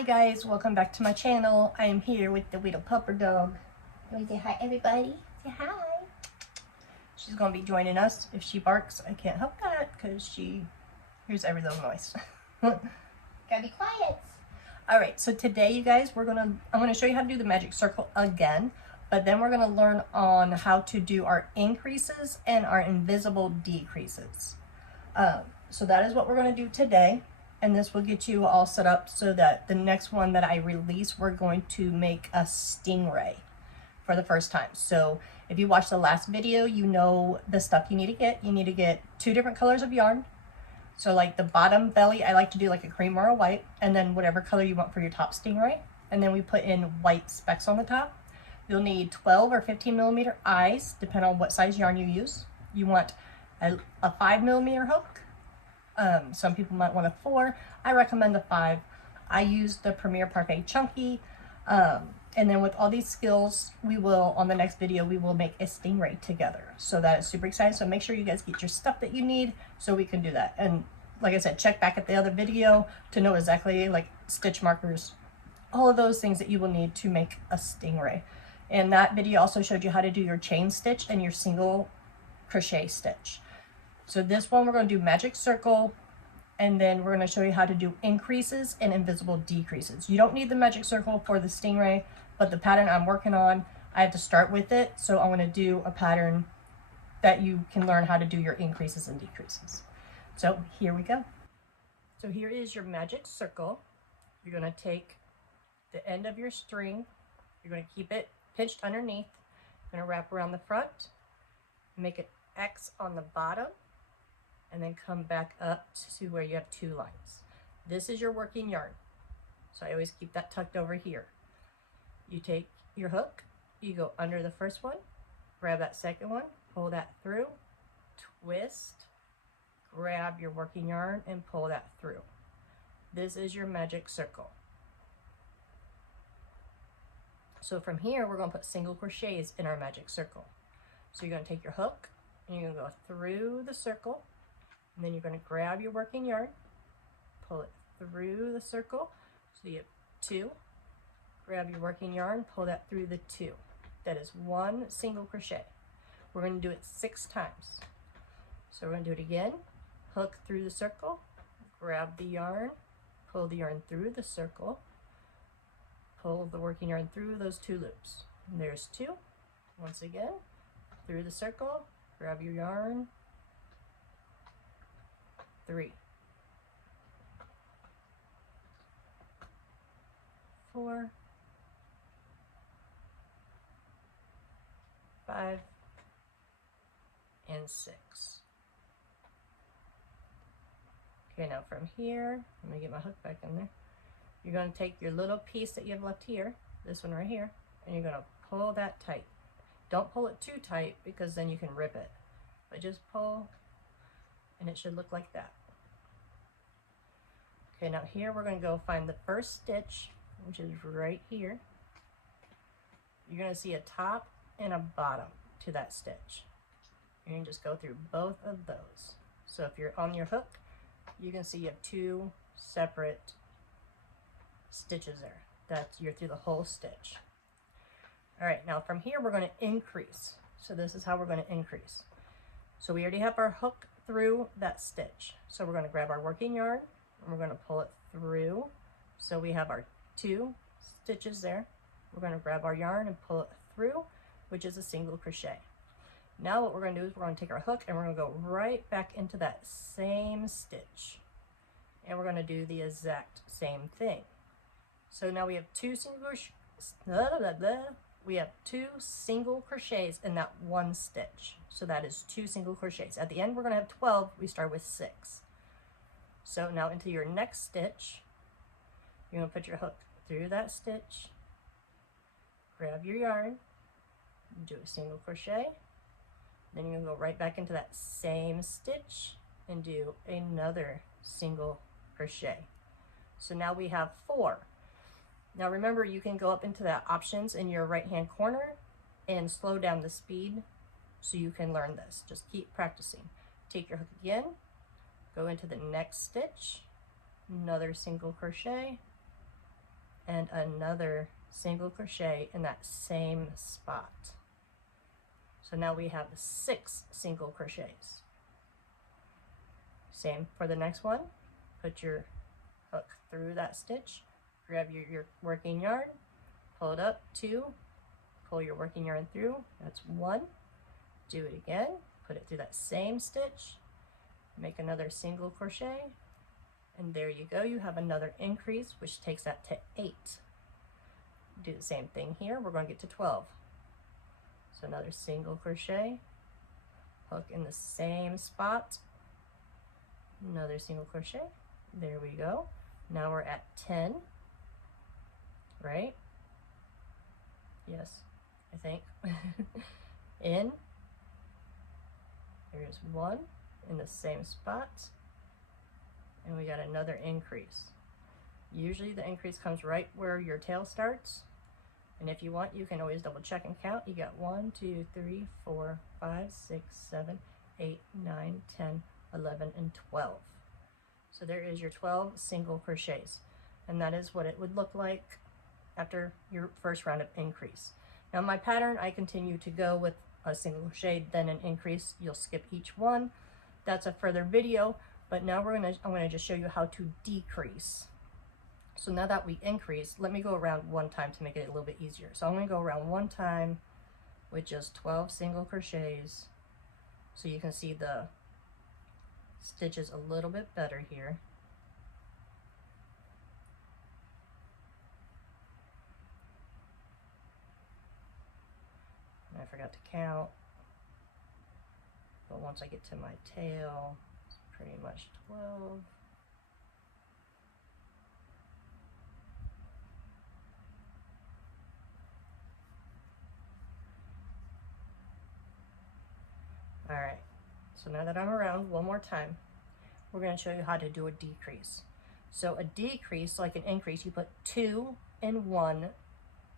Hi guys, welcome back to my channel. I am here with the little pupper dog. Can we say hi everybody? Say hi. She's going to be joining us. If she barks, I can't help that because she hears every little noise. Gotta be quiet. Alright, so today you guys, I'm gonna show you how to do the magic circle again, but then we're gonna learn on how to do our increases and our invisible decreases. So that is what we're gonna do today. And this will get you all set up so that the next one that I release, we're going to make a stingray for the first time. So if you watched the last video, you know the stuff you need to get. You need to get 2 different colors of yarn. So like the bottom belly, I like to do like a cream or a white, and then whatever color you want for your top stingray. And then we put in white specks on the top. You'll need 12 or 15 millimeter eyes, depending on what size yarn you use. You want a 5 millimeter hook. Some people might want a 4. I recommend the 5. I use the Premier Parfait Chunky. And then with all these skills, on the next video, we will make a stingray together. So that is super exciting. So make sure you guys get your stuff that you need so we can do that. And like I said, check back at the other video to know exactly like stitch markers, all of those things that you will need to make a stingray. And that video also showed you how to do your chain stitch and your single crochet stitch. So this one, we're going to do magic circle, and then we're going to show you how to do increases and invisible decreases. You don't need the magic circle for the stingray, but the pattern I'm working on, I have to start with it. So I'm going to do a pattern that you can learn how to do your increases and decreases. So here we go. So here is your magic circle. You're going to take the end of your string. You're going to keep it pinched underneath. You're going to wrap around the front, make an X on the bottom, and then come back up to where you have 2 lines. This is your working yarn. So I always keep that tucked over here. You take your hook, you go under the first one, grab that second one, pull that through, twist, grab your working yarn and pull that through. This is your magic circle. So from here, we're gonna put single crochets in our magic circle. So you're gonna take your hook and you're gonna go through the circle, and then you're going to grab your working yarn, pull it through the circle, so you have 2. Grab your working yarn, pull that through the 2. That is 1 single crochet. We're going to do it 6 times. So we're going to do it again. Hook through the circle, grab the yarn, pull the yarn through the circle, pull the working yarn through those 2 loops. And there's 2. Once again, through the circle, grab your yarn, 3, 4, 5, and 6. Okay, now from here, let me get my hook back in there. You're going to take your little piece that you have left here, this one right here, and you're going to pull that tight. Don't pull it too tight because then you can rip it, but just pull, and it should look like that. Okay, now here we're going to go find the first stitch, which is right here. You're going to see a top and a bottom to that stitch. You're going to just go through both of those. So if you're on your hook, you can see you have 2 separate stitches there. You're through the whole stitch. All right, now from here we're going to increase. So this is how we're going to increase. So we already have our hook through that stitch. So we're going to grab our working yarn, and we're going to pull it through. So we have our 2 stitches there. We're going to grab our yarn and pull it through, which is a single crochet. Now what we're going to do is we're going to take our hook and we're going to go right back into that same stitch. And we're going to do the exact same thing. So now we have 2 single crochets in that 1 stitch. So that is 2 single crochets. At the end we're going to have 12. We start with 6. So now into your next stitch, you're going to put your hook through that stitch, grab your yarn, do a single crochet, then you're going to go right back into that same stitch and do another single crochet. So now we have 4. Now remember, you can go up into the options in your right hand corner and slow down the speed so you can learn this. Just keep practicing. Take your hook again, go into the next stitch, another single crochet, and another single crochet in that same spot. So now we have 6 single crochets. Same for the next one. Put your hook through that stitch, grab your working yarn, pull it up, 2, pull your working yarn through, that's 1, do it again, put it through that same stitch, make another single crochet, and there you go, you have another increase, which takes that to 8. Do the same thing here, we're going to get to 12. So another single crochet, hook in the same spot, another single crochet, there we go. Now we're at 10, right? Yes, I think. In, here's 1 in the same spot, and we got another increase. Usually the increase comes right where your tail starts, and if you want, you can always double check and count. You got 1, 2, 3, 4, 5, 6, 7, 8, 9, 10, 11, and 12. So there is your 12 single crochets, and that is what it would look like after your first round of increase. Now my pattern, I continue to go with a single crochet, then an increase. You'll skip each one. That's a further video, but now I'm gonna just show you how to decrease. So now that we increase, let me go around one time to make it a little bit easier. So I'm gonna go around one time with just 12 single crochets, so you can see the stitches a little bit better here. And I forgot to count, but once I get to my tail, it's pretty much 12. All right, so now that I'm around one more time, we're going to show you how to do a decrease. So a decrease, like an increase, you put 2 in 1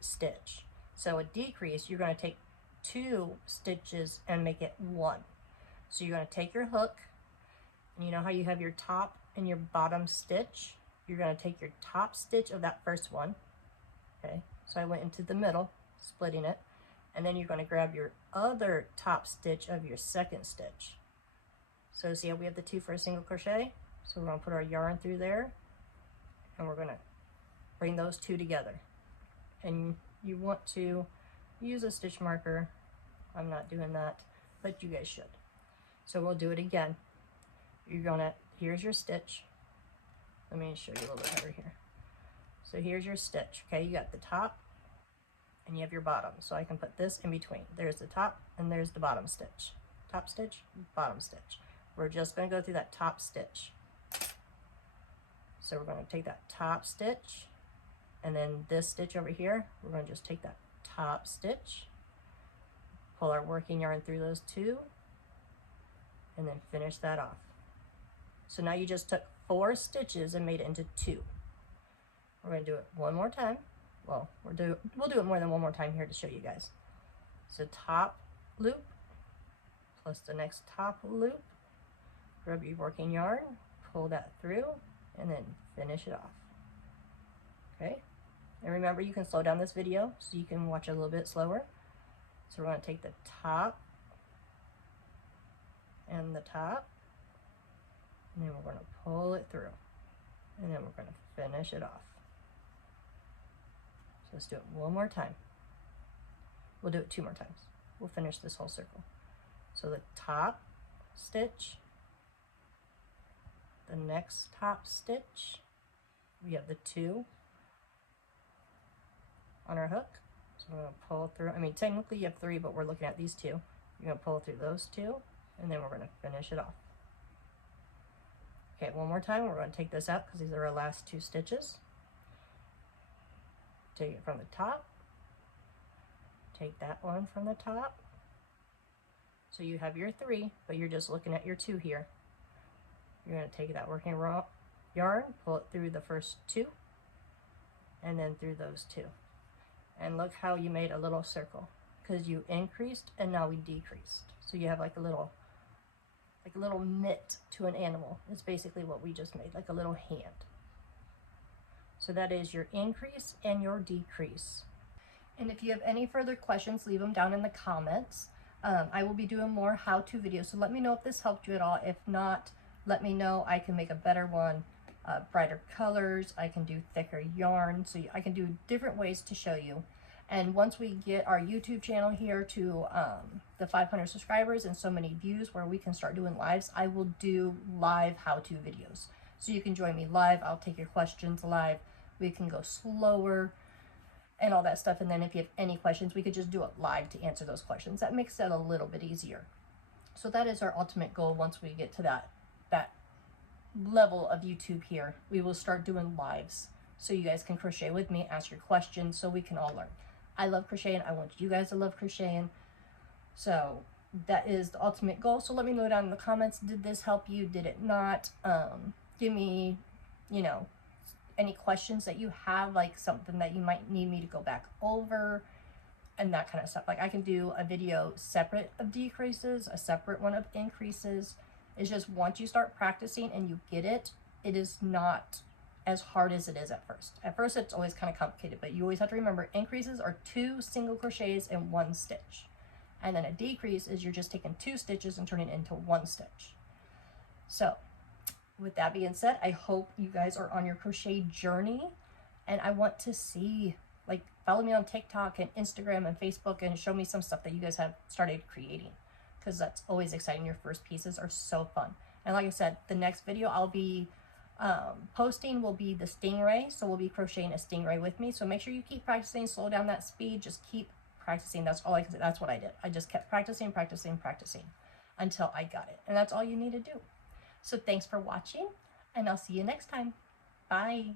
stitch. So a decrease, you're going to take 2 stitches and make it 1. So you're going to take your hook, and you know how you have your top and your bottom stitch? You're going to take your top stitch of that first one, okay? So I went into the middle, splitting it, and then you're going to grab your other top stitch of your second stitch. So see how we have the 2 for a single crochet? So we're going to put our yarn through there, and we're going to bring those 2 together. And you want to use a stitch marker. I'm not doing that, but you guys should. So we'll do it again. You're gonna, here's your stitch. Let me show you a little bit better here. So here's your stitch, okay? You got the top and you have your bottom. So I can put this in between. There's the top and there's the bottom stitch. Top stitch, bottom stitch. We're just gonna go through that top stitch. So we're gonna take that top stitch, and then this stitch over here, we're gonna just take that top stitch, pull our working yarn through those 2, and then finish that off. So now you just took 4 stitches and made it into 2. We're gonna do it one more time. Well, we'll do it more than one more time here to show you guys. So top loop plus the next top loop, grab your working yarn, pull that through, and then finish it off. Okay? And remember, you can slow down this video so you can watch a little bit slower. So we're going to take the top and the top, and then we're going to pull it through, and then we're going to finish it off. So let's do it one more time. We'll do it 2 more times. We'll finish this whole circle. So the top stitch, the next top stitch, we have the 2 on our hook. So we're going to pull through, I mean technically you have 3, but we're looking at these 2. You're going to pull through those 2, and then we're going to finish it off. Okay, one more time. We're going to take this out because these are our last 2 stitches. Take it from the top, take that one from the top. So you have your 3, but you're just looking at your 2 here. You're going to take that working yarn, pull it through the first 2, and then through those 2. And look how you made a little circle, because you increased and now we decreased. So you have like a little mitt to an animal. It's basically what we just made, like a little hand. So that is your increase and your decrease. And if you have any further questions, leave them down in the comments. I will be doing more how-to videos, so let me know if this helped you at all. If not, let me know. I can make a better one, brighter colors. I can do thicker yarn, so I can do different ways to show you. And once we get our YouTube channel here to the 500 subscribers and so many views where we can start doing lives, I will do live how-to videos. So you can join me live. I'll take your questions live. We can go slower and all that stuff. And then if you have any questions, we could just do it live to answer those questions. That makes it a little bit easier. So that is our ultimate goal. Once we get to that level of YouTube here, we will start doing lives so you guys can crochet with me, ask your questions, so we can all learn. I love crocheting. I want you guys to love crocheting. So that is the ultimate goal. So let me know down in the comments, did this help you? Did it not? Give me, you know, any questions that you have, like something that you might need me to go back over and that kind of stuff. Like I can do a video separate of decreases, a separate one of increases. It's just once you start practicing and you get it, it is not as hard as it is at first. At first it's always kind of complicated, but you always have to remember increases are 2 single crochets in 1 stitch. And then a decrease is you're just taking 2 stitches and turning it into 1 stitch. So with that being said, I hope you guys are on your crochet journey, and I want to see, like, follow me on TikTok and Instagram and Facebook and show me some stuff that you guys have started creating, because that's always exciting. Your first pieces are so fun. And like I said, the next video I'll be posting will be the stingray, so we'll be crocheting a stingray with me. So make sure you keep practicing, slow down that speed, just keep practicing. That's all I can say. That's what I did. I just kept practicing until I got it, and that's all you need to do. So thanks for watching, and I'll see you next time. Bye.